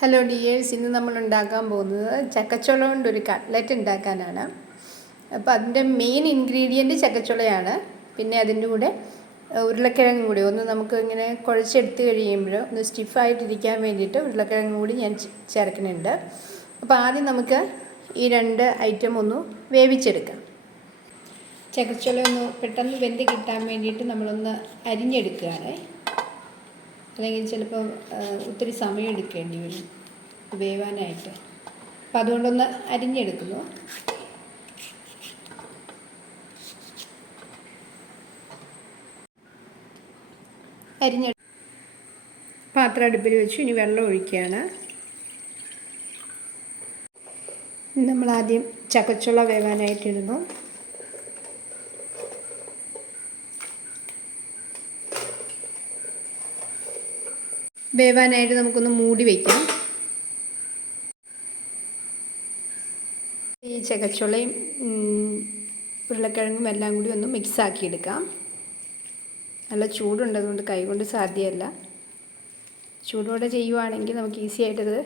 Hello dears ഇന്ന് നമ്മൾ ഉണ്ടാക്കാൻ പോകുന്നത് ചക്കച്ചുള കൊണ്ട് ഒരു കട്ട്ലറ്റ് ഉണ്ടാക്കാനാണ്. അപ്പോൾ അതിന്റെ മെയിൻ ഇൻഗ്രീഡിയന്റ് ചക്കച്ചുളയാണ്. പിന്നെ അതിന്റെ കൂടെ ഉരുളക്കിഴങ്ങ് കൂടി. ഒന്ന് നമുക്ക് ഇങ്ങനെ കുഴച്ചെടുത്ത് കഴിയുമ്പോൾ ഒന്ന് സ്റ്റിഫായിട്ടിരിക്കാൻ വേണ്ടിയിട്ട് ഉരുളക്കിഴങ്ങ് കൂടി ഞാൻ ചേർക്കുന്നുണ്ട്. അപ്പോൾ ആദ്യം നമുക്ക് ഈ രണ്ട് ഐറ്റം ഒന്ന് വേവിച്ചെടുക്കാം. ചക്കച്ചുള ഒന്ന് പെട്ടെന്ന് വെന്ത് കിട്ടാൻ വേണ്ടിയിട്ട് നമ്മളൊന്ന് അരിഞ്ഞെടുക്കുകയാണ്. അല്ലെങ്കിൽ ചിലപ്പോൾ ഒത്തിരി സമയം എടുക്കേണ്ടി വരും. വേവാനായിട്ട്. അപ്പം അതുകൊണ്ടൊന്ന് അരിഞ്ഞെടുക്കുന്നു. അരിഞ്ഞ പാത്രം അടുപ്പിൽ വെച്ച്. ഇനി വെള്ളം ഒഴിക്കുകയാണ്. നമ്മൾ ആദ്യം ചക്കച്ചുള വേവാനായിട്ടിടുന്നു. വേവാനായിട്ട് നമുക്കൊന്ന് മൂടി വയ്ക്കാം ഈ ചകച്ചുളയും ഉരുളക്കിഴങ്ങും എല്ലാം കൂടി ഒന്ന് മിക്സ് ആക്കി എടുക്കാം നല്ല ചൂടുണ്ട് അതുകൊണ്ട് കൈകൊണ്ട് സാധ്യമല്ല. ചൂടോടെ ചെയ്യുവാണെങ്കിൽ നമുക്ക് ഈസി ആയിട്ടത്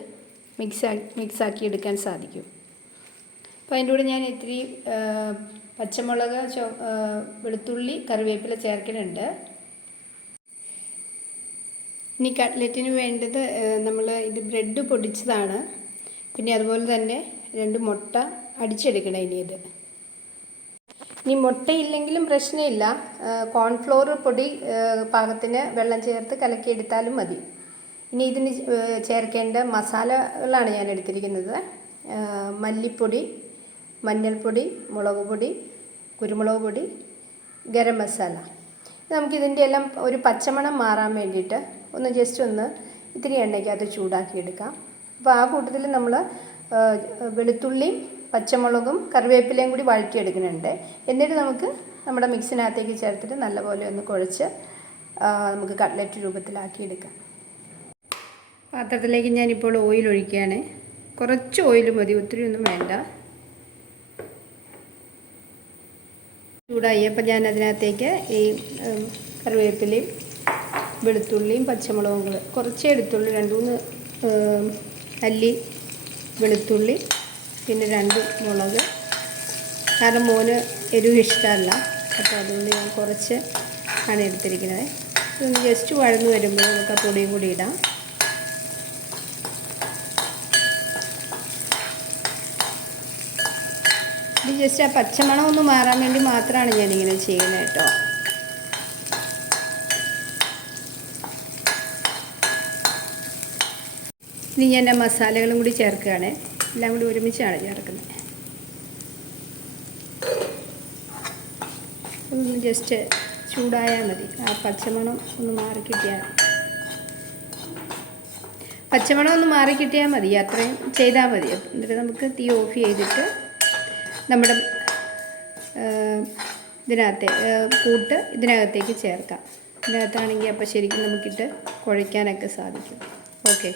മിക്സ് ആക്കി മിക്സ് ആക്കി എടുക്കാൻ സാധിക്കും. അപ്പോൾ അതിന്റെ കൂടെ ഞാൻ ഇത്തിരി പച്ചമുളക് വെളുത്തുള്ളി കറിവേപ്പില ചേർക്കുന്നുണ്ട് ഇനി കട്ട്ലറ്റിന് വേണ്ടത് നമ്മൾ ഇത് ബ്രെഡ് പൊടിച്ചതാണ്. പിന്നെ അതുപോലെ തന്നെ രണ്ട് മുട്ട അടിച്ചെടുക്കണം ഇനി ഇത്. ഇനി മുട്ടയില്ലെങ്കിലും പ്രശ്നമില്ല. കോൺഫ്ലോർ പൊടി പാകത്തിന് വെള്ളം ചേർത്ത് കലക്കിയെടുത്താലും മതി. ഇനി ഇതിന് ചേർക്കേണ്ട മസാലകളാണ് ഞാൻ എടുത്തിരിക്കുന്നത്. മല്ലിപ്പൊടി മഞ്ഞൾപ്പൊടി മുളക് പൊടി കുരുമുളക് പൊടി ഗരം മസാല. നമുക്കിതിന്റെ എല്ലാം ഒരു പച്ചമണം മാറാൻ വേണ്ടിയിട്ട് ഒന്ന് ജസ്റ്റ് ഒന്ന് ഇത്തിരി എണ്ണയ്ക്കകത്ത് ചൂടാക്കി എടുക്കാം. അപ്പോൾ ആ കൂട്ടത്തിൽ നമ്മൾ വെളുത്തുള്ളിയും പച്ചമുളകും കറിവേപ്പിലയും കൂടി വഴറ്റിയെടുക്കുന്നുണ്ട്. എന്നിട്ട് നമുക്ക് നമ്മുടെ മിക്സിനകത്തേക്ക് ചേർത്തിട്ട് നല്ലപോലെ ഒന്ന് കുഴച്ച് നമുക്ക് കട്ട്ലറ്റ് രൂപത്തിലാക്കി എടുക്കാം. പാത്രത്തിലേക്ക് ഞാനിപ്പോൾ ഓയിൽ ഒഴിക്കുകയാണ്. കുറച്ച് ഓയിൽ മതി ഒത്തിരി ഒന്നും വേണ്ട. ചൂടായി. അപ്പോൾ ഞാൻ അതിനകത്തേക്ക് ഈ കറിവേപ്പിലയും വെളുത്തുള്ളിയും പച്ചമുളകും കൂടെ. കുറച്ച് എടുത്തുള്ളൂ. രണ്ട് മൂന്ന് അല്ലി വെളുത്തുള്ളി പിന്നെ രണ്ട് മുളക്. കാരണം മോന് എരിവ് ഇഷ്ടമല്ല. അപ്പോൾ അതുകൊണ്ട് ഞാൻ കുറച്ച് ആണ് എടുത്തിരിക്കുന്നത്. ഇതൊന്ന് ജസ്റ്റ് വഴന്ന് വരുമ്പോൾ നമുക്ക് ആ പൊടിയും കൂടി ഇടാം. ഇത് ജസ്റ്റ് ആ പച്ചമണം ഒന്ന് മാറാൻ വേണ്ടി മാത്രമാണ് ഞാനിങ്ങനെ ചെയ്യുന്നത് കേട്ടോ. ഇനി ഞാൻ ആ മസാലകളും കൂടി ചേർക്കുകയാണ്. എല്ലാം കൂടി ഒരുമിച്ചാണ് ചേർക്കുന്നത്. ഒന്ന് ജസ്റ്റ് ചൂടായാൽ മതി. ആ പച്ചമണം ഒന്ന് മാറി കിട്ടിയാൽ. പച്ചമണം ഒന്ന് മാറി കിട്ടിയാൽ മതി. അത്രയും ചെയ്താൽ മതി. എന്നിട്ട് നമുക്ക് തീ ഓഫ് ചെയ്തിട്ട് നമ്മുടെ ഇതിനകത്തെ കൂട്ട് ഇതിനകത്തേക്ക് ചേർക്കാം. ഇതിനകത്താണെങ്കിൽ അപ്പോൾ ശരിക്കും നമുക്കിട്ട് കുഴയ്ക്കാനൊക്കെ സാധിക്കും. ഓക്കെ.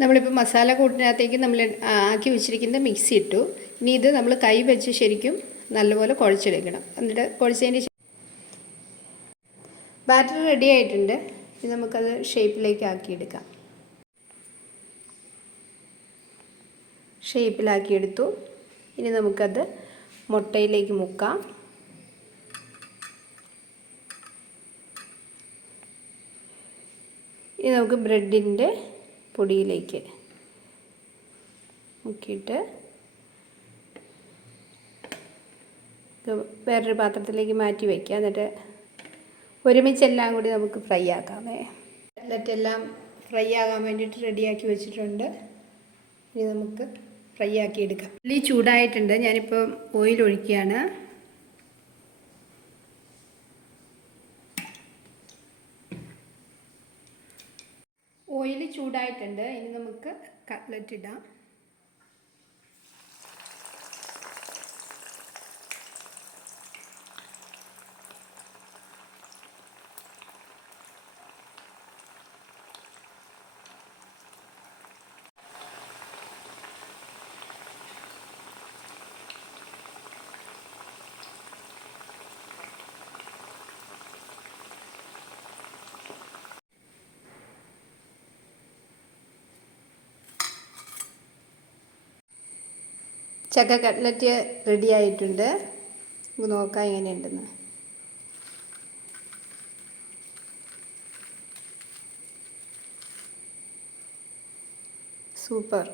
നമ്മളിപ്പോൾ മസാല കൂട്ടിനകത്തേക്ക് നമ്മൾ ആക്കി വെച്ചിരിക്കുന്ന മിക്സി ഇട്ടു. ഇനി ഇത് നമ്മൾ കൈ വെച്ച് ശരിക്കും നല്ലപോലെ കുഴച്ചെടുക്കണം. എന്നിട്ട് കുഴച്ചതിന് ബാറ്റർ റെഡി ആയിട്ടുണ്ട്. ഇനി നമുക്കത് ഷേപ്പിലേക്ക് ആക്കിയെടുക്കാം. ഷേപ്പിലാക്കിയെടുത്തു ഇനി നമുക്കത് മുട്ടയിലേക്ക് മുക്കാം. ഇനി നമുക്ക് ബ്രെഡിന്റെ പൊടിയിലേക്ക് മുക്കിയിട്ട് വേറൊരു പാത്രത്തിലേക്ക് മാറ്റി വയ്ക്കുക. എന്നിട്ട് ഒരുമിച്ചെല്ലാം കൂടി നമുക്ക് ഫ്രൈ ആക്കാമേ. കട്ട്ലറ്റെല്ലാം ഫ്രൈ ആകാൻ വേണ്ടിയിട്ട് റെഡിയാക്കി വെച്ചിട്ടുണ്ട്. ഇനി നമുക്ക് ഫ്രൈ ആക്കി എടുക്കാം. ഉള്ളി ചൂടായിട്ടുണ്ട്. ഞാനിപ്പോൾ ഓയിൽ ഒഴിക്കുകയാണ്. ഓയിൽ ചൂടായിട്ടുണ്ട്. ഇനി നമുക്ക് കട്ട്ലറ്റ് ഇടാം. ചക്ക കട്ട്ലറ്റ് റെഡി ആയിട്ടുണ്ട്. നമുക്ക് നോക്കാം എങ്ങനെയുണ്ടെന്ന്. സൂപ്പർ.